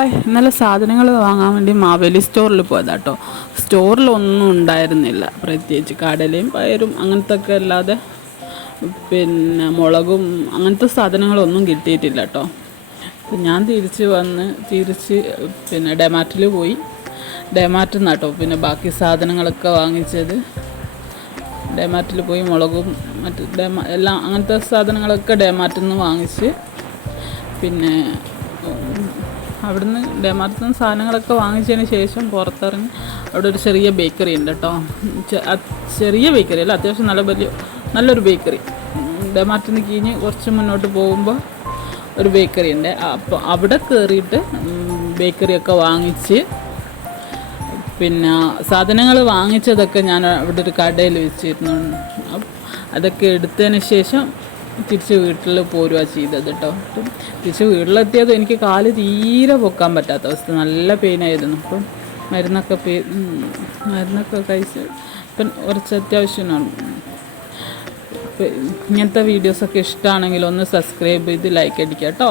Hi ഇന്നലെ സാധനങ്ങൾ വാങ്ങാൻ വേണ്ടി മാവേലി സ്റ്റോറിൽ പോയതാട്ടോ. സ്റ്റോറിലൊന്നും ഉണ്ടായിരുന്നില്ല. പ്രത്യേകിച്ച് കടലയും പയറും അങ്ങനത്തെ ഒക്കെ അല്ലാതെ പിന്നെ മുളകും അങ്ങനത്തെ സാധനങ്ങളൊന്നും കിട്ടിയിട്ടില്ല കേട്ടോ ഞാൻ തിരിച്ച് വന്ന് തിരിച്ച് പിന്നെ ഡെമാറ്റിൽ പോയി. ഡെമാറ്റിൽ നിന്നാട്ടോ പിന്നെ ബാക്കി സാധനങ്ങളൊക്കെ വാങ്ങിച്ചത്. ഡെമാറ്റിൽ പോയി മുളകും മറ്റ് ഡെമാ എല്ലാം അങ്ങനത്തെ സാധനങ്ങളൊക്കെ ഡെമാറ്റിൽ നിന്ന് വാങ്ങിച്ച് പിന്നെ അവിടുന്ന് ഡെമാർട്ടിൽ നിന്ന് സാധനങ്ങളൊക്കെ വാങ്ങിച്ചതിന് ശേഷം പുറത്തിറങ്ങി അവിടെ ഒരു ചെറിയ ബേക്കറി ഉണ്ട് കേട്ടോ. ചെറിയ ബേക്കറി അല്ല അത്യാവശ്യം നല്ല വലിയ നല്ലൊരു ബേക്കറി. ഡെമാർട്ടിൽ നിന്ന് കീഞ്ഞ് കുറച്ച് മുന്നോട്ട് പോകുമ്പോൾ ഒരു ബേക്കറി ഉണ്ട്. അപ്പോൾ അവിടെ കയറിയിട്ട് ബേക്കറിയൊക്കെ വാങ്ങിച്ച് പിന്നെ സാധനങ്ങൾ വാങ്ങിച്ചതൊക്കെ ഞാൻ അവിടെ ഒരു കടയിൽ വെച്ചിരുന്നു. അതൊക്കെ എടുത്തതിന് ശേഷം തിരിച്ച് വീട്ടിൽ പോരുക ചെയ്തത് കേട്ടോ. തിരിച്ച് വീട്ടിലെത്തിയത് എനിക്ക് കാൽ തീരെ പൊക്കാൻ പറ്റാത്ത അവസ്ഥ. നല്ല പെയിനായിരുന്നു അപ്പം മരുന്നൊക്കെ പേ മരുന്നൊക്കെ കഴിച്ച് ഇപ്പം കുറച്ച് അത്യാവശ്യമാണ്. ഇങ്ങനത്തെ വീഡിയോസൊക്കെ ഇഷ്ടമാണെങ്കിൽ ഒന്ന് സബ്സ്ക്രൈബ് ചെയ്ത് ലൈക്ക് അടിക്കാം കേട്ടോ.